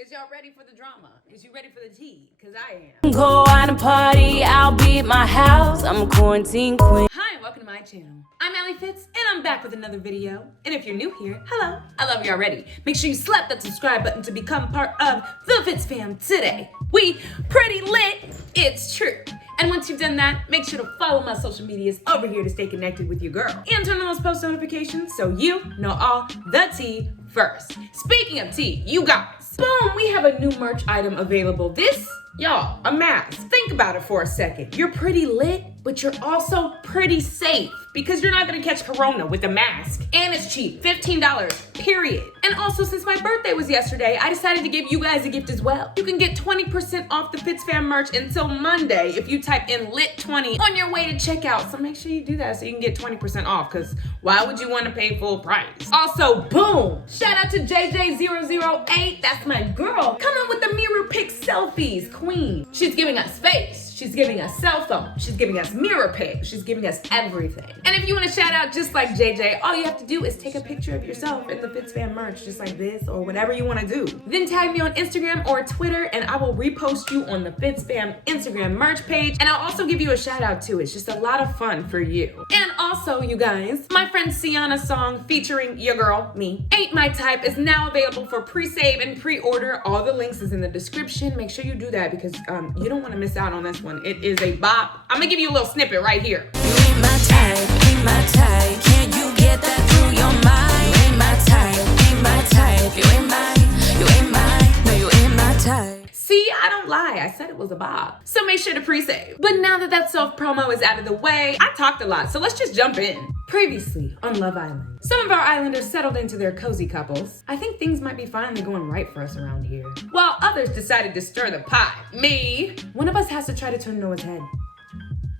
Is y'all ready for the drama? Is you ready for the tea? Because I am. Go out and party, I'll be at my house. I'm a quarantine queen. Hi, and welcome to my channel. I'm Alli Fitz, and I'm back with another video. And if you're new here, hello. I love you already. Make sure you slap that subscribe button to become part of the FITZFAM today. We pretty lit, it's true. And once you've done that, make sure to follow my social medias over here to stay connected with your girl. And turn on those post notifications so you know all the tea first. Speaking of tea, you guys, boom, we have a new merch item available. This, y'all, a mask. Think about it for a second. You're pretty lit, but you're also pretty safe because you're not gonna catch corona with a mask. And it's cheap, $15, period. And also, since my birthday was yesterday, I decided to give you guys a gift as well. You can get 20% off the FITZFAM merch until Monday if you type in LIT20 on your way to checkout. So make sure you do that so you can get 20% off, because why would you want to pay full price? Also, boom, shout out to JJ008, that's my girl. Come on with the mirror pic selfies, queen. She's giving us face. She's giving us cell phone. She's giving us mirror pic. She's giving us everything. And if you want to shout out just like JJ, all you have to do is take a picture of yourself in the FITZFAM merch, just like this, or whatever you want to do. Then tag me on Instagram or Twitter, and I will repost you on the FITZFAM Instagram merch page. And I'll also give you a shout out too. It's just a lot of fun for you. And also, you guys, my friend Sienna's song featuring your girl, me, Ain't My Type, is now available for pre-save and pre-order. All the links is in the description. Make sure you do that because you don't want to miss out on this one. It is a bop. I'm gonna give you a little snippet right here. You ain't my type, ain't my type. Can't you get that through your mind? You ain't my type, ain't my type. You ain't mine, no, you ain't my type. See, I don't lie. I said it was a bop. So make sure to pre-save. But now that that self-promo is out of the way, I talked a lot, so let's just jump in. Previously on Love Island, some of our islanders settled into their cozy couples. I think things might be finally going right for us around here. While others decided to stir the pot. Me. One of us has to try to turn Noah's head.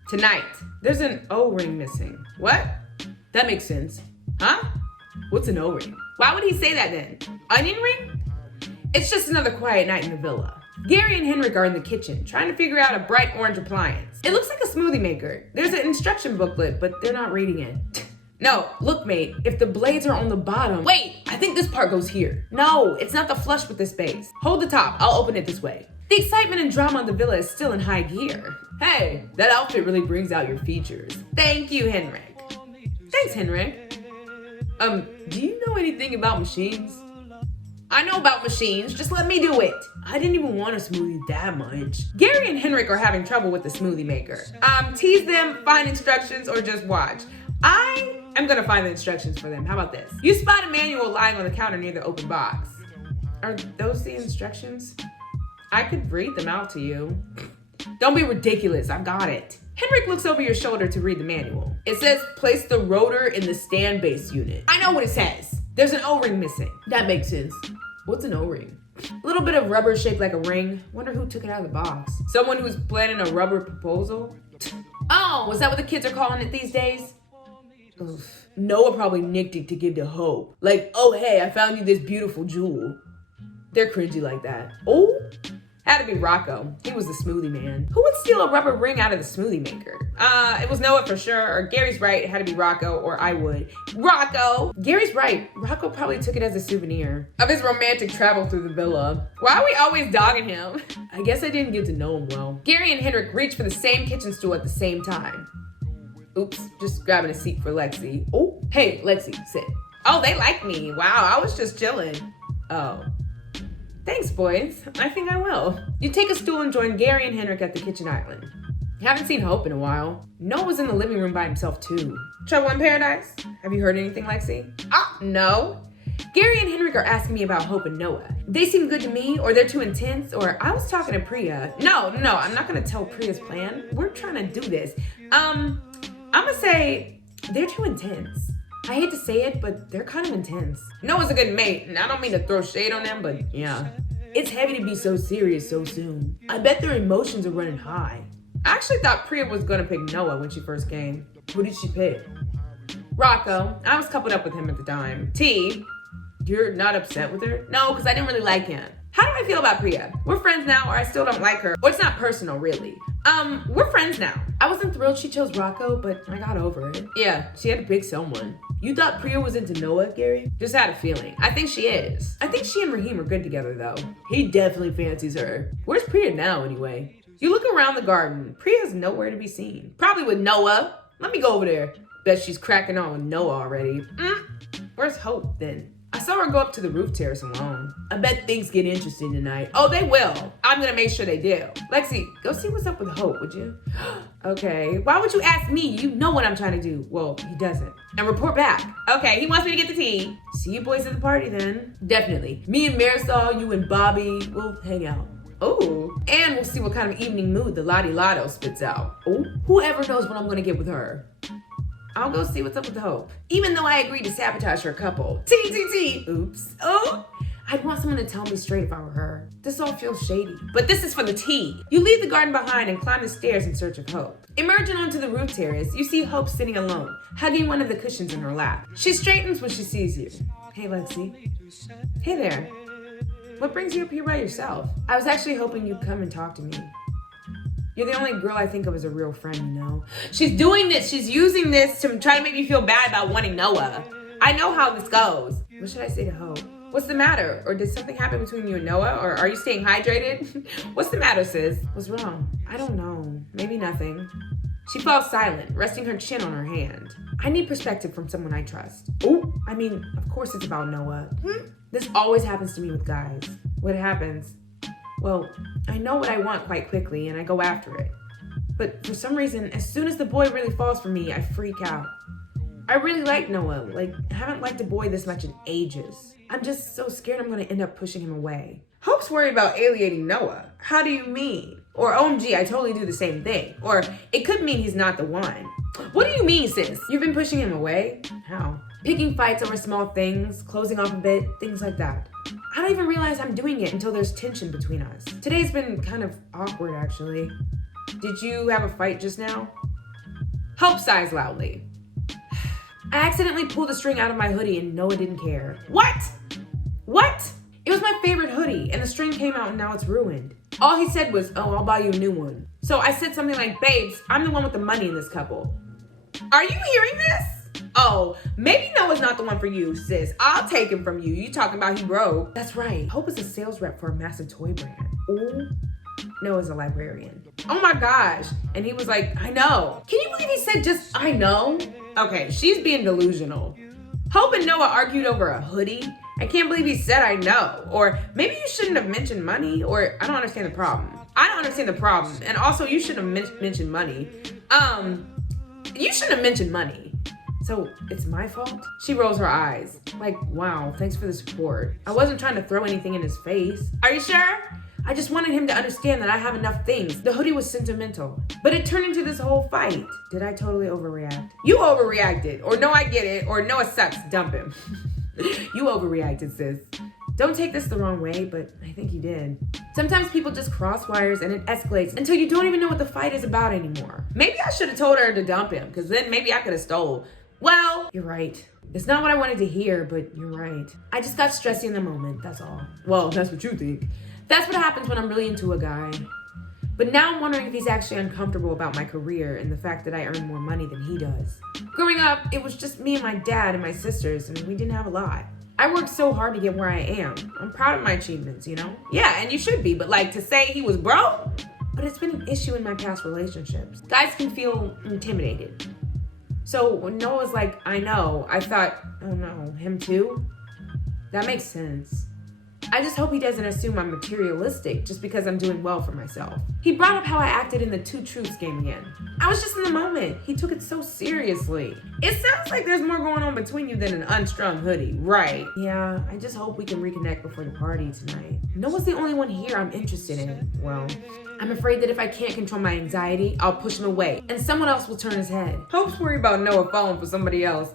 Tonight, there's an O-ring missing. What? That makes sense. Huh? What's an O-ring? Why would he say that then? Onion ring? It's just another quiet night in the villa. Gary and Henrik are in the kitchen, trying to figure out a bright orange appliance. It looks like a smoothie maker. There's an instruction booklet, but they're not reading it. No, look mate, if the blades are on the bottom. Wait, I think this part goes here. No, it's not the flush with this base. Hold the top, I'll open it this way. The excitement and drama of the villa is still in high gear. Hey, that outfit really brings out your features. Thank you, Henrik. Thanks, Henrik. Do you know anything about machines? I know about machines, just let me do it. I didn't even want a smoothie that much. Gary and Henrik are having trouble with the smoothie maker. Tease them, find instructions, or just watch. I am gonna find the instructions for them. How about this? You spot a manual lying on the counter near the open box. Are those the instructions? I could read them out to you. Don't be ridiculous, I've got it. Henrik looks over your shoulder to read the manual. It says, place the rotor in the stand base unit. I know what it says. There's an O-ring missing. That makes sense. What's an O-ring? A little bit of rubber shaped like a ring. Wonder who took it out of the box. Someone who's planning a rubber proposal? Oh, is that what the kids are calling it these days? Oof. Noah probably nicked it to give to Hope. Like, oh hey, I found you this beautiful jewel. They're cringy like that. Oh, had to be Rocco. He was the smoothie man. Who would steal a rubber ring out of the smoothie maker? It was Noah for sure, or Gary's right, it had to be Rocco, or I would. Rocco! Gary's right, Rocco probably took it as a souvenir of his romantic travel through the villa. Why are we always dogging him? I guess I didn't get to know him well. Gary and Henrik reached for the same kitchen stool at the same time. Oops, just grabbing a seat for Lexi. Oh, hey, Lexi, sit. Oh, they like me. Wow, I was just chilling. Oh. Thanks, boys. I think I will. You take a stool and join Gary and Henrik at the kitchen island. Haven't seen Hope in a while. Noah was in the living room by himself too. Trouble in paradise? Have you heard anything, Lexi? No. Gary and Henrik are asking me about Hope and Noah. They seem good to me, or they're too intense, or I was talking to Priya. No, I'm not gonna tell Priya's plan. We're trying to do this. I'm gonna say they're too intense. I hate to say it, but they're kind of intense. Noah's a good mate, and I don't mean to throw shade on them, but yeah. It's heavy to be so serious so soon. I bet their emotions are running high. I actually thought Priya was gonna pick Noah when she first came. Who did she pick? Rocco. I was coupled up with him at the time. T, you're not upset with her? No, because I didn't really like him. How do I feel about Priya? We're friends now, or I still don't like her. Or it's not personal, really. We're friends now. I wasn't thrilled she chose Rocco, but I got over it. Yeah, she had to pick someone. You thought Priya was into Noah, Gary? Just had a feeling. I think she is. I think she and Raheem are good together, though. He definitely fancies her. Where's Priya now, anyway? You look around the garden. Priya's nowhere to be seen. Probably with Noah. Let me go over there. Bet she's cracking on with Noah already. Where's Hope, then? I saw her go up to the roof terrace alone. I bet things get interesting tonight. Oh, they will. I'm gonna make sure they do. Lexi, go see what's up with Hope, would you? Okay, why would you ask me? You know what I'm trying to do. Well, he doesn't. And report back. Okay, he wants me to get the tea. See you boys at the party then. Definitely. Me and Marisol, you and Bobby, we'll hang out. Oh, and we'll see what kind of evening mood the Lottie Lotto spits out. Oh, whoever knows what I'm gonna get with her. I'll go see what's up with Hope. Even though I agreed to sabotage her couple. T. Oops. Oh, I'd want someone to tell me straight if I were her. This all feels shady. But this is for the tea. You leave the garden behind and climb the stairs in search of Hope. Emerging onto the roof terrace, you see Hope sitting alone, hugging one of the cushions in her lap. She straightens when she sees you. Hey, Lexi. Hey there. What brings you up here by yourself? I was actually hoping you'd come and talk to me. You're the only girl I think of as a real friend, you know? She's doing this. She's using this to try to make me feel bad about wanting Noah. I know how this goes. What should I say to Hope? What's the matter? Or did something happen between you and Noah? Or are you staying hydrated? What's the matter, sis? What's wrong? I don't know. Maybe nothing. She falls silent, resting her chin on her hand. I need perspective from someone I trust. Oh, I mean, of course it's about Noah. This always happens to me with guys. What happens? Well, I know what I want quite quickly and I go after it. But for some reason, as soon as the boy really falls for me, I freak out. I really like Noah. I haven't liked a boy this much in ages. I'm just so scared I'm gonna end up pushing him away. Hope's worried about alienating Noah. How do you mean? Or OMG, I totally do the same thing. Or it could mean he's not the one. What do you mean, sis? You've been pushing him away? How? Picking fights over small things, closing off a bit, things like that. I don't even realize I'm doing it until there's tension between us. Today's been kind of awkward, actually. Did you have a fight just now? Hope sighs loudly. I accidentally pulled the string out of my hoodie and Noah didn't care. What? It was my favorite hoodie and the string came out and now it's ruined. All he said was, oh, I'll buy you a new one. So I said something like, babes, I'm the one with the money in this couple. Are you hearing this? Oh, maybe Noah's not the one for you, sis. I'll take him from you. You talking about he broke. That's right. Hope is a sales rep for a massive toy brand. Ooh. Noah's a librarian. Oh my gosh. And he was like, I know. Can you believe he said just, I know? Okay, she's being delusional. Hope and Noah argued over a hoodie. I can't believe he said I know. Or maybe you shouldn't have mentioned money. Or I don't understand the problem. I don't understand the problem. And also you shouldn't have mentioned money. You shouldn't have mentioned money. So it's my fault? She rolls her eyes. Like, wow, thanks for the support. I wasn't trying to throw anything in his face. Are you sure? I just wanted him to understand that I have enough things. The hoodie was sentimental. But it turned into this whole fight. Did I totally overreact? You overreacted. Or no, I get it. Or Noah sucks, dump him. You overreacted, sis. Don't take this the wrong way, but I think you did. Sometimes people just cross wires and it escalates until you don't even know what the fight is about anymore. Maybe I should have told her to dump him, because then maybe I could have stole. Well, you're right. It's not what I wanted to hear, but you're right. I just got stressy in the moment, that's all. Well, that's what you think. That's what happens when I'm really into a guy. But now I'm wondering if he's actually uncomfortable about my career and the fact that I earn more money than he does. Growing up, it was just me and my dad and my sisters, and we didn't have a lot. I worked so hard to get where I am. I'm proud of my achievements, you know? Yeah, and you should be, but to say he was broke? But it's been an issue in my past relationships. Guys can feel intimidated. So when Noah's like, I know, I thought, oh no, him too? That makes sense. I just hope he doesn't assume I'm materialistic just because I'm doing well for myself. He brought up how I acted in the Two Truths game again. I was just in the moment. He took it so seriously. It sounds like there's more going on between you than an unstrung hoodie, right? Yeah, I just hope we can reconnect before the party tonight. Noah's the only one here I'm interested in. Well, I'm afraid that if I can't control my anxiety, I'll push him away and someone else will turn his head. Hope's worried about Noah falling for somebody else.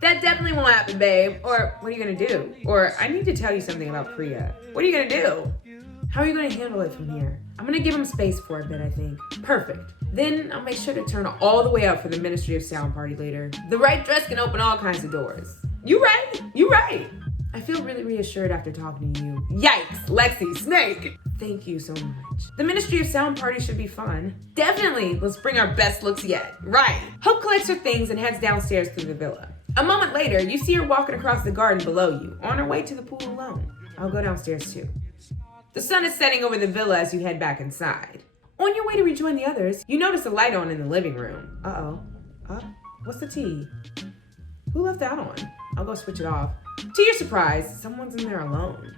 That definitely won't happen, babe. Or what are you gonna do? Or I need to tell you something about Priya. What are you gonna do? How are you gonna handle it from here? I'm gonna give him space for a bit, I think. Perfect. Then I'll make sure to turn all the way up for the Ministry of Sound party later. The right dress can open all kinds of doors. You right. I feel really reassured after talking to you. Yikes, Lexi, Snake! Thank you so much. The Ministry of Sound party should be fun. Definitely, let's bring our best looks yet. Right. Hope collects her things and heads downstairs through the villa. A moment later, you see her walking across the garden below you, on her way to the pool alone. I'll go downstairs too. The sun is setting over the villa as you head back inside. On your way to rejoin the others, you notice a light on in the living room. What's the tea? Who left that on? I'll go switch it off. To your surprise, someone's in there alone.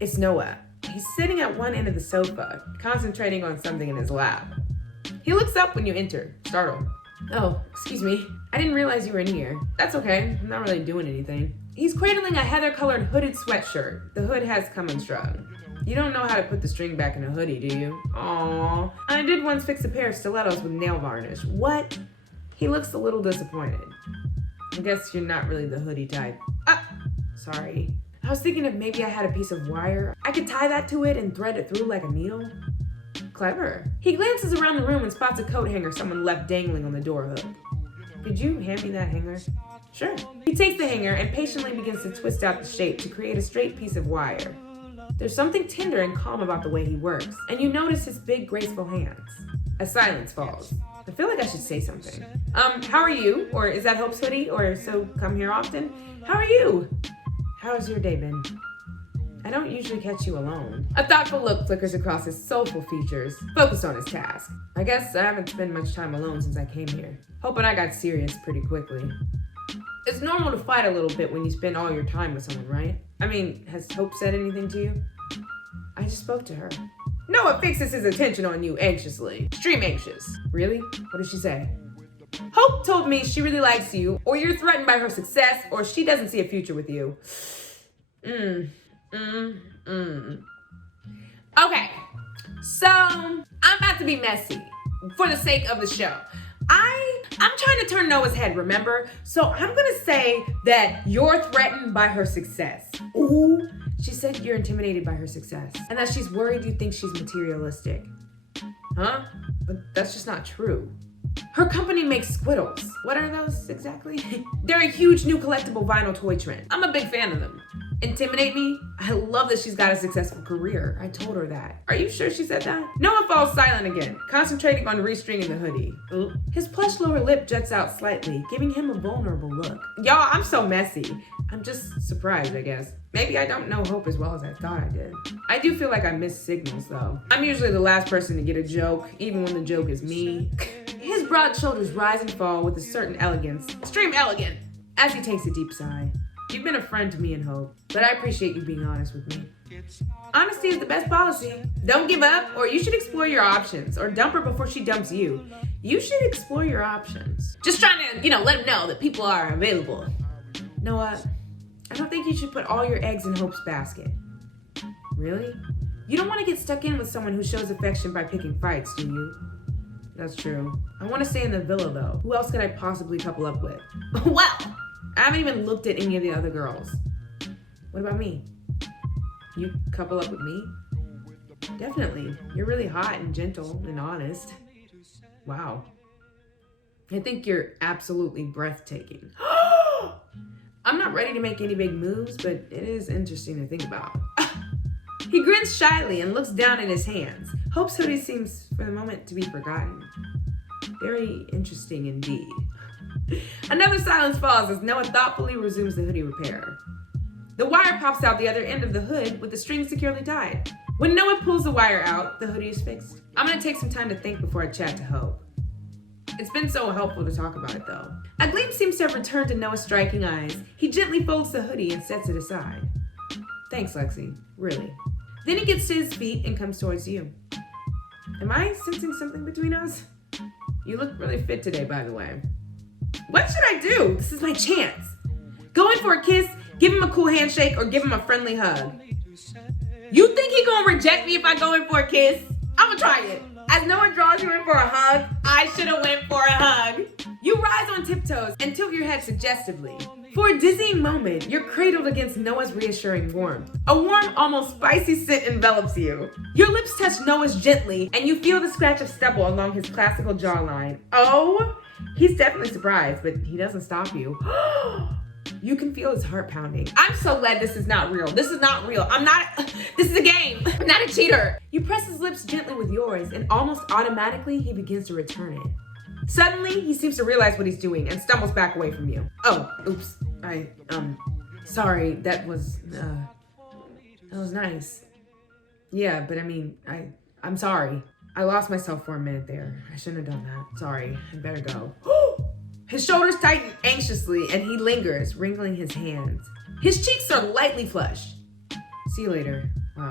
It's Noah. He's sitting at one end of the sofa, concentrating on something in his lap. He looks up when you enter, startled. Oh, excuse me. I didn't realize you were in here. That's okay. I'm not really doing anything. He's cradling a heather-colored hooded sweatshirt. The hood has come unstrung. You don't know how to put the string back in a hoodie, do you? Aww. I did once fix a pair of stilettos with nail varnish. What? He looks a little disappointed. I guess you're not really the hoodie type. Sorry. I was thinking if maybe I had a piece of wire. I could tie that to it and thread it through like a needle. Clever. He glances around the room and spots a coat hanger someone left dangling on the door hook. Could you hand me that hanger? Sure. He takes the hanger and patiently begins to twist out the shape to create a straight piece of wire. There's something tender and calm about the way he works, and you notice his big, graceful hands. A silence falls. I feel like I should say something. How are you? Or is that Hope's hoodie? Or so come here often? How are you? How's your day been? I don't usually catch you alone. A thoughtful look flickers across his soulful features, focused on his task. I guess I haven't spent much time alone since I came here. Hope and I got serious pretty quickly. It's normal to fight a little bit when you spend all your time with someone, right? I mean, has Hope said anything to you? I just spoke to her. Noah fixes his attention on you anxiously. Extreme anxious. Really? What did she say? Hope told me she really likes you, or you're threatened by her success, or she doesn't see a future with you. Okay, so I'm about to be messy for the sake of the show. I'm trying to turn Noah's head, remember? So I'm gonna say that you're threatened by her success. Ooh, she said you're intimidated by her success and that she's worried you think she's materialistic. Huh? But that's just not true. Her company makes squiddles. What are those exactly? They're a huge new collectible vinyl toy trend. I'm a big fan of them. Intimidate me? I love that she's got a successful career. I told her that. Are you sure she said that? Noah falls silent again, concentrating on restringing the hoodie. Ooh. His plush lower lip juts out slightly, giving him a vulnerable look. Y'all, I'm so messy. I'm just surprised, I guess. Maybe I don't know Hope as well as I thought I did. I do feel like I miss signals, though. I'm usually the last person to get a joke, even when the joke is me. His broad shoulders rise and fall with a certain elegance, extreme elegant, as he takes a deep sigh. You've been a friend to me and Hope, but I appreciate you being honest with me. Honesty is the best policy. Don't give up, or you should explore your options, or dump her before she dumps you. You should explore your options. Just trying to, let him know that people are available. Noah, I don't think you should put all your eggs in Hope's basket. Really? You don't want to get stuck in with someone who shows affection by picking fights, do you? That's true. I want to stay in the villa, though. Who else could I possibly couple up with? Well, I haven't even looked at any of the other girls. What about me? You couple up with me? Definitely. You're really hot and gentle and honest. Wow. I think you're absolutely breathtaking. I'm not ready to make any big moves, but it is interesting to think about. He grins shyly and looks down at his hands. Hope's hoodie seems, for the moment, to be forgotten. Very interesting indeed. Another silence falls as Noah thoughtfully resumes the hoodie repair. The wire pops out the other end of the hood with the string securely tied. When Noah pulls the wire out, the hoodie is fixed. I'm gonna take some time to think before I chat to Hope. It's been so helpful to talk about it, though. A gleam seems to have returned to Noah's striking eyes. He gently folds the hoodie and sets it aside. Thanks, Lexi. Really. Then he gets to his feet and comes towards you. Am I sensing something between us? You look really fit today, by the way. What should I do? This is my chance. Go in for a kiss, give him a cool handshake, or give him a friendly hug. You think he gonna reject me if I go in for a kiss? I'ma try it. As Noah draws you in for a hug, I should've went for a hug. You rise on tiptoes and tilt your head suggestively. For a dizzying moment, you're cradled against Noah's reassuring warmth. A warm, almost spicy scent envelops you. Your lips touch Noah's gently, and you feel the scratch of stubble along his classical jawline. Oh, he's definitely surprised, but he doesn't stop you. You can feel his heart pounding. I'm so glad this is not real. This is not real. This is a game. I'm not a cheater. You press his lips gently with yours, and almost automatically he begins to return it. Suddenly, he seems to realize what he's doing and stumbles back away from you. Oh, oops. Sorry, that was nice. Yeah, but I mean, I'm sorry. I lost myself for a minute there. I shouldn't have done that. Sorry, I better go. His shoulders tighten anxiously and he lingers, wrinkling his hands. His cheeks are lightly flushed. See you later. Wow.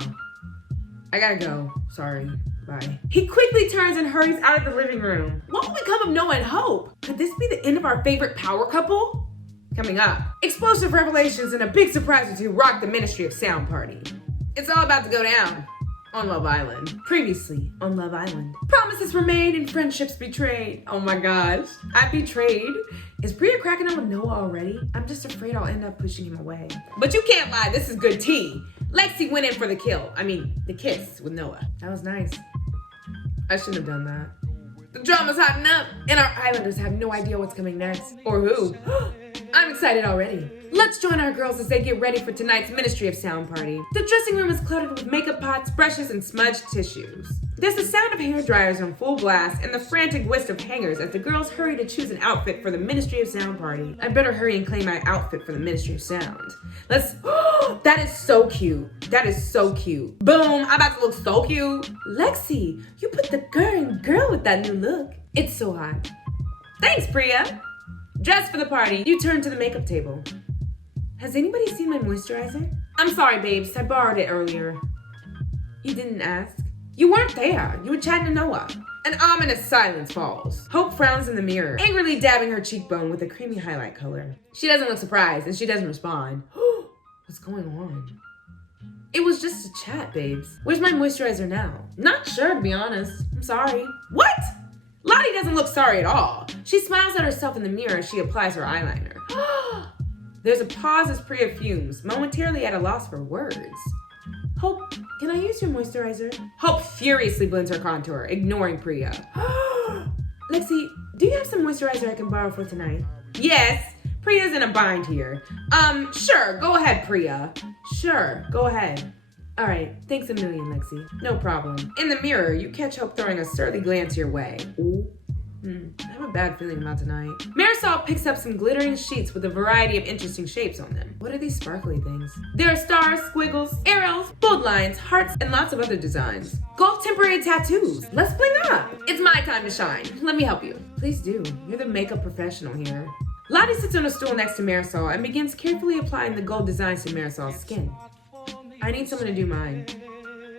I gotta go. Sorry. Bye. He quickly turns and hurries out of the living room. What will become of Noah and Hope? Could this be the end of our favorite power couple? Coming up, explosive revelations and a big surprise or two rock the Ministry of Sound party. It's all about to go down on Love Island. Previously on Love Island. Promises were made and friendships betrayed. Oh my gosh, I betrayed. Is Priya cracking on with Noah already? I'm just afraid I'll end up pushing him away. But you can't lie, this is good tea. Lexi went in for the the kiss with Noah. That was nice. I shouldn't have done that. The drama's hotting up, and our Islanders have no idea what's coming next. Or who. I'm excited already. Let's join our girls as they get ready for tonight's Ministry of Sound party. The dressing room is cluttered with makeup pots, brushes, and smudged tissues. There's the sound of hair dryers on full blast and the frantic whisk of hangers as the girls hurry to choose an outfit for the Ministry of Sound party. I better hurry and claim my outfit for the Ministry of Sound. That is so cute. That is so cute. Boom, I'm about to look so cute. Lexi, you put the girl with that new look. It's so hot. Thanks, Priya. Dressed for the party, you turn to the makeup table. Has anybody seen my moisturizer? I'm sorry, babes. I borrowed it earlier. You didn't ask? You weren't there. You were chatting to Noah. An ominous silence falls. Hope frowns in the mirror, angrily dabbing her cheekbone with a creamy highlight color. She doesn't look surprised, and she doesn't respond. What's going on? It was just a chat, babes. Where's my moisturizer now? Not sure, to be honest. I'm sorry. What? Lottie doesn't look sorry at all. She smiles at herself in the mirror as she applies her eyeliner. There's a pause as Priya fumes, momentarily at a loss for words. Hope, can I use your moisturizer? Hope furiously blends her contour, ignoring Priya. Lexi, do you have some moisturizer I can borrow for tonight? Yes, Priya's in a bind here. Sure, go ahead, Priya. Sure, go ahead. All right, thanks a million, Lexi. No problem. In the mirror, you catch Hope throwing a surly glance your way. Ooh. I have a bad feeling about tonight. Marisol picks up some glittering sheets with a variety of interesting shapes on them. What are these sparkly things? There are stars, squiggles, arrows, bold lines, hearts, and lots of other designs. Gold temporary tattoos. Let's bling up. It's my time to shine. Let me help you. Please do. You're the makeup professional here. Lottie sits on a stool next to Marisol and begins carefully applying the gold designs to Marisol's skin. I need someone to do mine.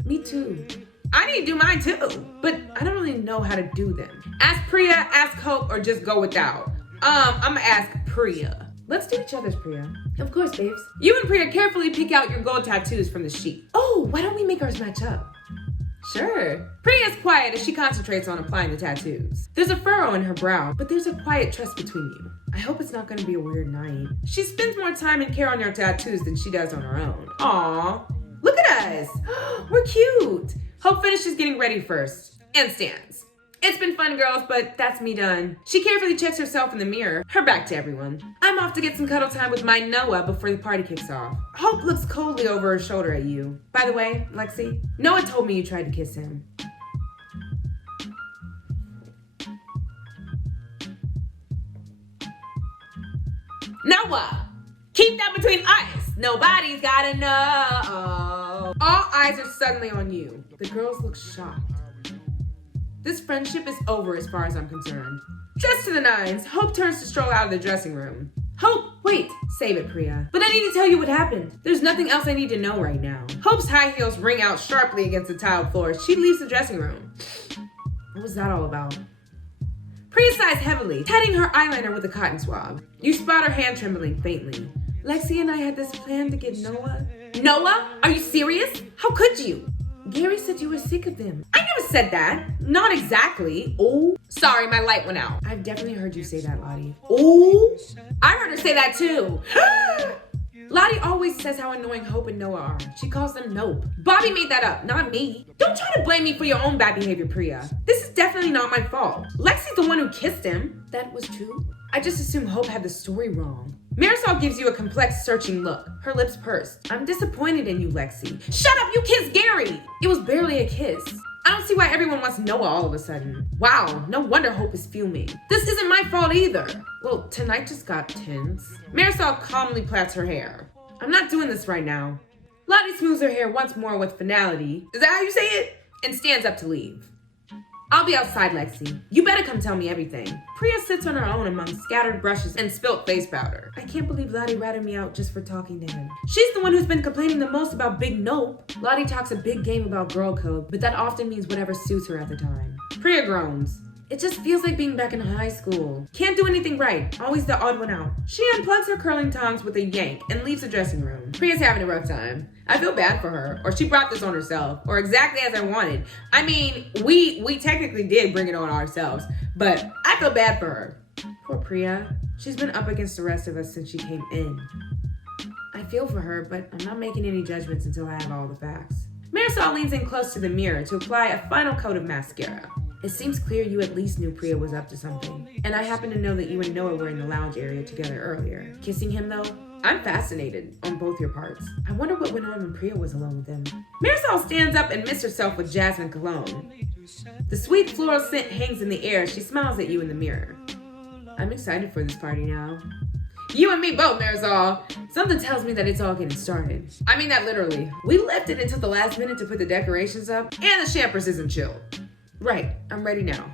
Me too. I need to do mine too, but I don't really know how to do them. Ask Priya, ask Hope, or just go without. I'm gonna ask Priya. Let's do each other's, Priya. Of course, babes. You and Priya carefully pick out your gold tattoos from the sheet. Oh, why don't we make ours match up? Sure. Priya's quiet as she concentrates on applying the tattoos. There's a furrow in her brow, but there's a quiet trust between you. I hope it's not gonna be a weird night. She spends more time and care on your tattoos than she does on her own. Aww. Look at us. We're cute. Hope finishes getting ready first and stands. It's been fun, girls, but that's me done. She carefully checks herself in the mirror, her back to everyone. I'm off to get some cuddle time with my Noah before the party kicks off. Hope looks coldly over her shoulder at you. By the way, Lexi, Noah told me you tried to kiss him. Noah! Keep that between us! Nobody's gotta know. All eyes are suddenly on you. The girls look shocked. This friendship is over as far as I'm concerned. Dressed to the nines, Hope turns to stroll out of the dressing room. Hope, wait, save it, Priya. But I need to tell you what happened. There's nothing else I need to know right now. Hope's high heels ring out sharply against the tiled floor as she leaves the dressing room. What was that all about? Priya sighs heavily, patting her eyeliner with a cotton swab. You spot her hand trembling faintly. Lexi and I had this plan to get Noah. Noah? Are you serious? How could you? Gary said you were sick of them. I never said that. Not exactly. Oh, sorry, my light went out. I've definitely heard you say that, Lottie. Oh, I heard her say that too. Lottie always says how annoying Hope and Noah are. She calls them Nope. Bobby made that up, not me. Don't try to blame me for your own bad behavior, Priya. This is definitely not my fault. Lexi's the one who kissed him. That was true. I just assumed Hope had the story wrong. Marisol gives you a complex, searching look. Her lips pursed. I'm disappointed in you, Lexi. Shut up, you kissed Gary! It was barely a kiss. I don't see why everyone wants Noah all of a sudden. Wow, no wonder Hope is fuming. This isn't my fault either. Well, tonight just got tense. Marisol calmly plats her hair. I'm not doing this right now. Lottie smooths her hair once more with finality. Is that how you say it? And stands up to leave. I'll be outside, Lexi. You better come tell me everything. Priya sits on her own among scattered brushes and spilt face powder. I can't believe Lottie ratted me out just for talking to him. She's the one who's been complaining the most about Big Nope. Lottie talks a big game about girl code, but that often means whatever suits her at the time. Priya groans. It just feels like being back in high school. Can't do anything right. Always the odd one out. She unplugs her curling tongs with a yank and leaves the dressing room. Priya's having a rough time. I feel bad for her, or she brought this on herself, or exactly as I wanted. I mean, we technically did bring it on ourselves, but I feel bad for her. Poor Priya. She's been up against the rest of us since she came in. I feel for her, but I'm not making any judgments until I have all the facts. Marisol leans in close to the mirror to apply a final coat of mascara. It seems clear you at least knew Priya was up to something. And I happen to know that you and Noah were in the lounge area together earlier. Kissing him, though? I'm fascinated on both your parts. I wonder what went on when Priya was alone with him. Marisol stands up and mists herself with jasmine cologne. The sweet floral scent hangs in the air as she smiles at you in the mirror. I'm excited for this party now. You and me both, Marisol. Something tells me that it's all getting started. I mean that literally. We left it until the last minute to put the decorations up, and the champers isn't chilled. Right, I'm ready now.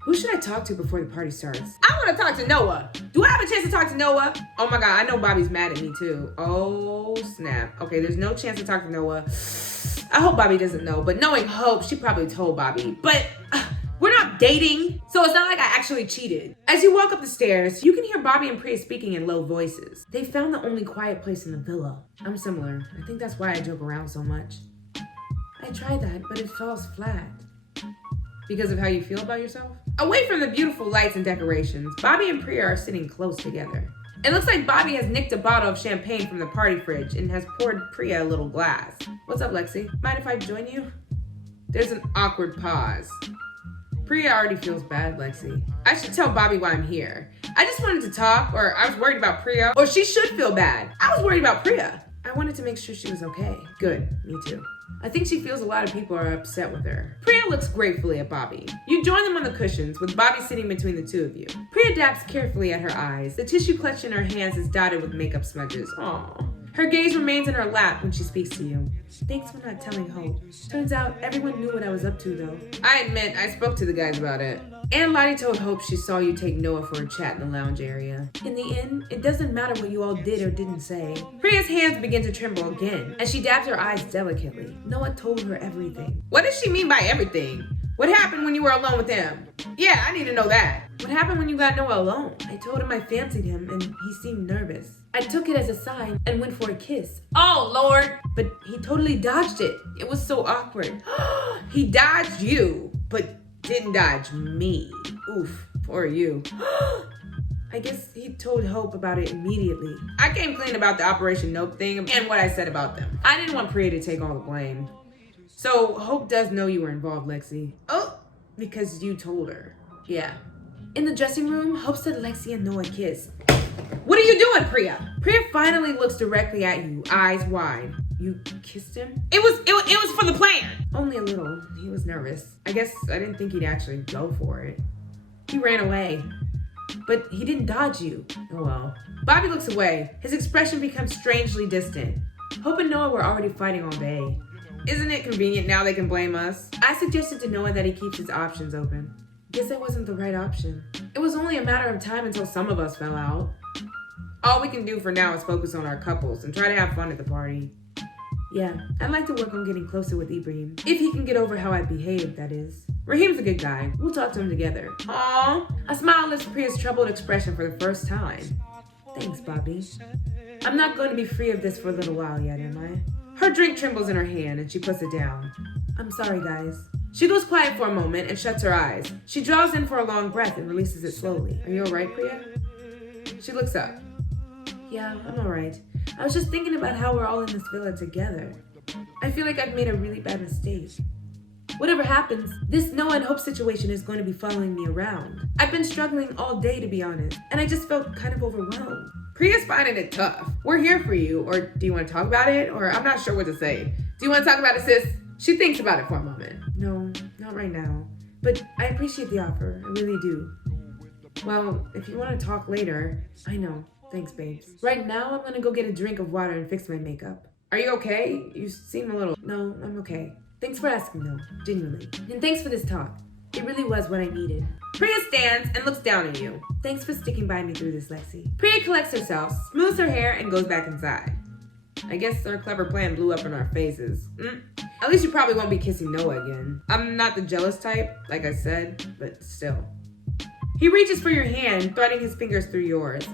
Who should I talk to before the party starts? I want to talk to Noah. Do I have a chance to talk to Noah? Oh my God, I know Bobby's mad at me too. Oh snap. Okay, there's no chance to talk to Noah. I hope Bobby doesn't know, but knowing Hope, she probably told Bobby. But we're not dating, so it's not like I actually cheated. As you walk up the stairs, you can hear Bobby and Priya speaking in low voices. They found the only quiet place in the villa. I'm similar. I think that's why I joke around so much. I tried that, but it falls flat. Because of how you feel about yourself? Away from the beautiful lights and decorations, Bobby and Priya are sitting close together. It looks like Bobby has nicked a bottle of champagne from the party fridge and has poured Priya a little glass. What's up, Lexi? Mind if I join you? There's an awkward pause. Priya already feels bad, Lexi. I should tell Bobby why I'm here. I just wanted to talk, or I was worried about Priya, or she should feel bad. I was worried about Priya. I wanted to make sure she was okay. Good, me too. I think she feels a lot of people are upset with her. Priya looks gratefully at Bobby. You join them on the cushions, with Bobby sitting between the two of you. Priya dabs carefully at her eyes. The tissue clutched in her hands is dotted with makeup smudges. Aww. Her gaze remains in her lap when she speaks to you. Thanks for not telling Hope. Turns out everyone knew what I was up to, though. I admit, I spoke to the guys about it. And Lottie told Hope she saw you take Noah for a chat in the lounge area. In the end, it doesn't matter what you all did or didn't say. Priya's hands begin to tremble again as she dabs her eyes delicately. Noah told her everything. What does she mean by everything? What happened when you were alone with him? Yeah, I need to know that. What happened when you got Noah alone? I told him I fancied him and he seemed nervous. I took it as a sign and went for a kiss. Oh, Lord. But he totally dodged it. It was so awkward. He dodged you, but didn't dodge me. Oof, poor you. I guess he told Hope about it immediately. I came clean about the Operation Nope thing and what I said about them. I didn't want Priya to take all the blame. So Hope does know you were involved, Lexi. Oh, because you told her. Yeah. In the dressing room, Hope said Lexi and Noah kissed. What are you doing, Priya? Priya finally looks directly at you, eyes wide. You kissed him? It was for the plan. Only a little. He was nervous. I guess I didn't think he'd actually go for it. He ran away. But he didn't dodge you. Oh well. Bobby looks away. His expression becomes strangely distant. Hope and Noah were already fighting all day. Isn't it convenient now they can blame us? I suggested to Noah that he keeps his options open. Guess that wasn't the right option. It was only a matter of time until some of us fell out. All we can do for now is focus on our couples and try to have fun at the party. Yeah, I'd like to work on getting closer with Ibrahim. If he can get over how I behaved, that is. Raheem's a good guy. We'll talk to him together. Aww. A smile lifts Priya's troubled expression for the first time. Thanks, Bobby. I'm not going to be free of this for a little while yet, am I? Her drink trembles in her hand and she puts it down. I'm sorry, guys. She goes quiet for a moment and shuts her eyes. She draws in for a long breath and releases it slowly. Are you alright, Priya? She looks up. Yeah, I'm alright. I was just thinking about how we're all in this villa together. I feel like I've made a really bad mistake. Whatever happens, this Noah and Hope situation is going to be following me around. I've been struggling all day, to be honest, and I just felt kind of overwhelmed. Priya's finding it tough. We're here for you, or do you want to talk about it? Or I'm not sure what to say. Do you want to talk about it, sis? She thinks about it for a moment. No, not right now. But I appreciate the offer, I really do. Well, if you want to talk later, I know. Thanks, babes. Right now, I'm gonna go get a drink of water and fix my makeup. Are you okay? You seem a little... No, I'm okay. Thanks for asking, though. Genuinely. And thanks for this talk. It really was what I needed. Priya stands and looks down at you. Thanks for sticking by me through this, Lexi. Priya collects herself, smooths her hair, and goes back inside. I guess our clever plan blew up in our faces. At least you probably won't be kissing Noah again. I'm not the jealous type, like I said, but still. He reaches for your hand, threading his fingers through yours.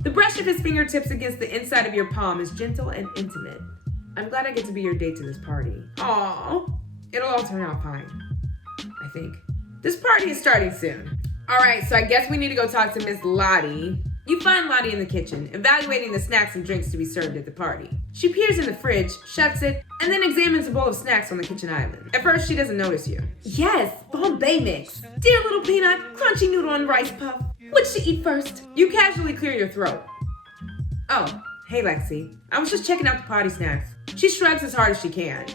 The brush of his fingertips against the inside of your palm is gentle and intimate. I'm glad I get to be your date to this party. Aww. It'll all turn out fine. I think. This party is starting soon. Alright, so I guess we need to go talk to Miss Lottie. You find Lottie in the kitchen, evaluating the snacks and drinks to be served at the party. She peers in the fridge, shuts it, and then examines a bowl of snacks on the kitchen island. At first, she doesn't notice you. Yes, Bombay mix. Dear little peanut, crunchy noodle and rice puff. What'd she eat first? You casually clear your throat. Oh, hey Lexi. I was just checking out the party snacks. She shrugs as hard as she can.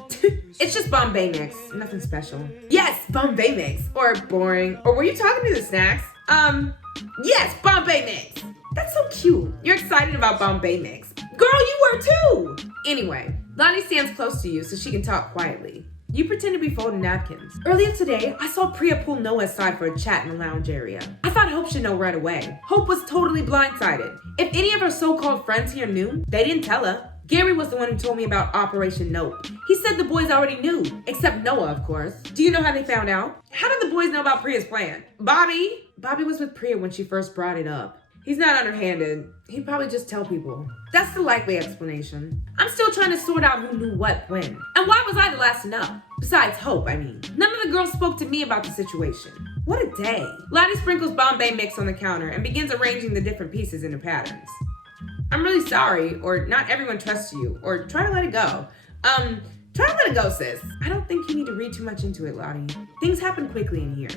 It's just Bombay mix, nothing special. Yes, Bombay mix. Or boring. Or were you talking to the snacks? Yes, Bombay mix. That's so cute. You're excited about Bombay mix. Girl, you were too. Anyway, Lottie stands close to you so she can talk quietly. You pretend to be folding napkins. Earlier today, I saw Priya pull Noah aside for a chat in the lounge area. I thought Hope should know right away. Hope was totally blindsided. If any of her so-called friends here knew, they didn't tell her. Gary was the one who told me about Operation Nope. He said the boys already knew, except Noah, of course. Do you know how they found out? How did the boys know about Priya's plan? Bobby was with Priya when she first brought it up. He's not underhanded. He'd probably just tell people. That's the likely explanation. I'm still trying to sort out who knew what when. And why was I the last to know? Besides Hope, I mean. None of the girls spoke to me about the situation. What a day. Lottie sprinkles Bombay mix on the counter and begins arranging the different pieces into patterns. I'm really sorry, or not everyone trusts you, or try to let it go. Try to let it go, sis. I don't think you need to read too much into it, Lottie. Things happen quickly in here.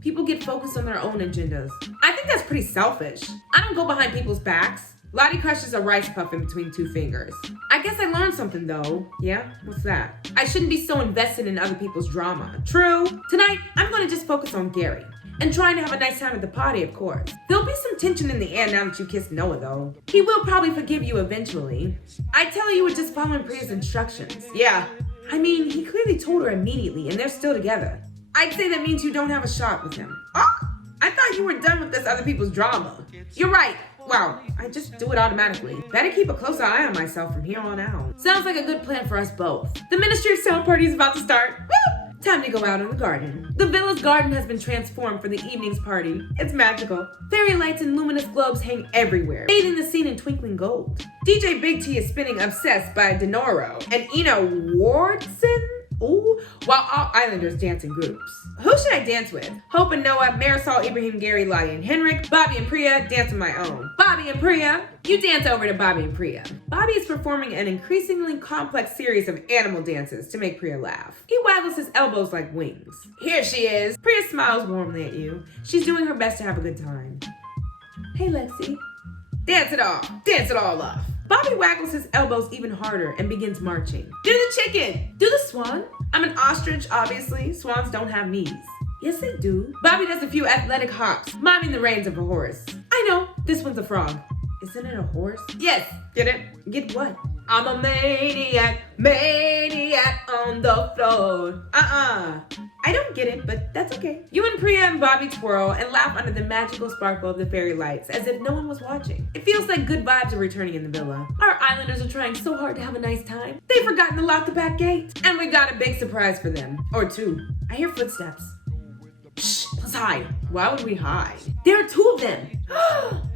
People get focused on their own agendas. I think that's pretty selfish. I don't go behind people's backs. Lottie crushes a rice puff in between two fingers. I guess I learned something though. Yeah? What's that? I shouldn't be so invested in other people's drama. True. Tonight, I'm gonna just focus on Gary. And trying to have a nice time at the party, of course. There'll be some tension in the air now that you kissed Noah though. He will probably forgive you eventually. I tell you were just following Priya's instructions. Yeah. I mean, he clearly told her immediately and they're still together. I'd say that means you don't have a shot with him. Oh, I thought you were done with this other people's drama. You're right. Wow, I just do it automatically. Better keep a closer eye on myself from here on out. Sounds like a good plan for us both. The Ministry of Sound party is about to start. Woo! Time to go out in the garden. The villa's garden has been transformed for the evening's party. It's magical. Fairy lights and luminous globes hang everywhere, bathing the scene in twinkling gold. DJ Big T is spinning Obsessed by Denoro and Ina Wardson. Ooh, while all Islanders dance in groups. Who should I dance with? Hope and Noah, Marisol, Ibrahim, Gary, Lottie, and Henrik. Bobby and Priya, dance on my own. Bobby and Priya, you dance over to Bobby and Priya. Bobby is performing an increasingly complex series of animal dances to make Priya laugh. He waggles his elbows like wings. Here she is. Priya smiles warmly at you. She's doing her best to have a good time. Hey, Lexi. Dance it all off. Bobby waggles his elbows even harder and begins marching. Do the chicken. Do the swan. I'm an ostrich, obviously. Swans don't have knees. Yes, they do. Bobby does a few athletic hops, miming the reins of a horse. I know, this one's a frog. Isn't it a horse? Yes, get it? Get what? I'm a maniac on the floor. I don't get it, but that's okay. You and Priya and Bobby twirl and laugh under the magical sparkle of the fairy lights as if no one was watching. It feels like good vibes are returning in the villa. Our Islanders are trying so hard to have a nice time. They've forgotten to lock the back gate. And we got a big surprise for them. Or two. I hear footsteps. Shh, let's hide. Why would we hide? There are two of them.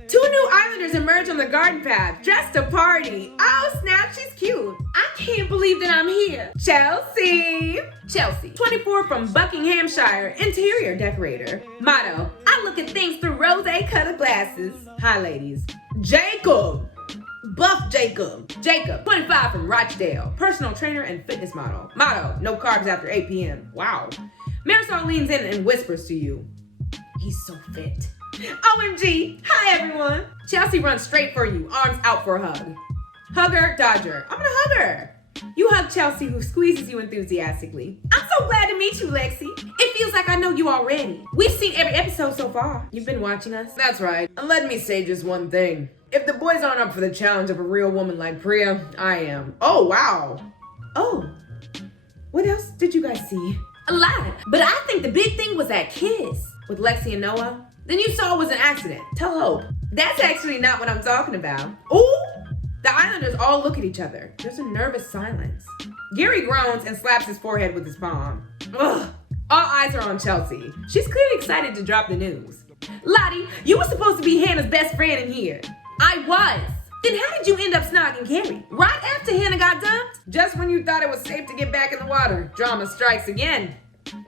Two new Islanders emerge on the garden path, dressed to party. Oh, snap, she's cute. I can't believe that I'm here. Chelsea, 24 from Buckinghamshire, interior decorator. Motto, I look at things through rose-colored glasses. Hi, ladies. Jacob, Buff Jacob, 25 from Rochdale, personal trainer and fitness model. Motto, no carbs after 8 p.m. Wow. Marisol leans in and whispers to you. He's so fit. OMG. Hi, everyone. Chelsea runs straight for you, arms out for a hug. Hug her, dodge her. I'm gonna hug her. You hug Chelsea, who squeezes you enthusiastically. I'm so glad to meet you, Lexi. It feels like I know you already. We've seen every episode so far. You've been watching us? That's right. And let me say just one thing. If the boys aren't up for the challenge of a real woman like Priya, I am. Oh, wow. Oh. What else did you guys see? A lot. But I think the big thing was that kiss with Lexi and Noah. Then you saw it was an accident. Tell Hope. That's actually not what I'm talking about. Ooh! The Islanders all look at each other. There's a nervous silence. Gary groans and slaps his forehead with his palm. Ugh. All eyes are on Chelsea. She's clearly excited to drop the news. Lottie, you were supposed to be Hannah's best friend in here. I was. Then how did you end up snogging Gary? Right after Hannah got dumped? Just when you thought it was safe to get back in the water, drama strikes again.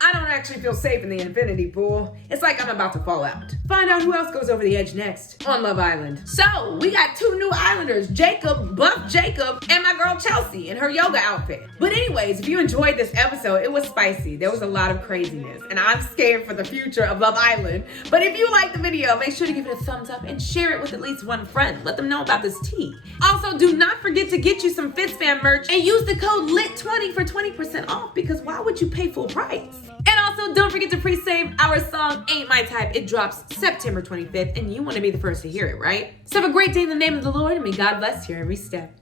I don't actually feel safe in the infinity pool. It's like I'm about to fall out. Find out who else goes over the edge next On Love Island. So, we got 2 new Islanders, Jacob, Buff Jacob, and my girl Chelsea in her yoga outfit. But anyways, if you enjoyed this episode, it was spicy. There was a lot of craziness, and I'm scared for the future of Love Island. But if you liked the video, make sure to give it a thumbs up and share it with at least one friend. Let them know about this tea. Also, do not forget to get you some FITZFAM merch and use the code LIT20 for 20% off, because why would you pay full price? And also, don't forget to pre-save our song, Ain't My Type. It drops September 25th, and you want to be the first to hear it, right? So have a great day in the name of the Lord, and may God bless your every step.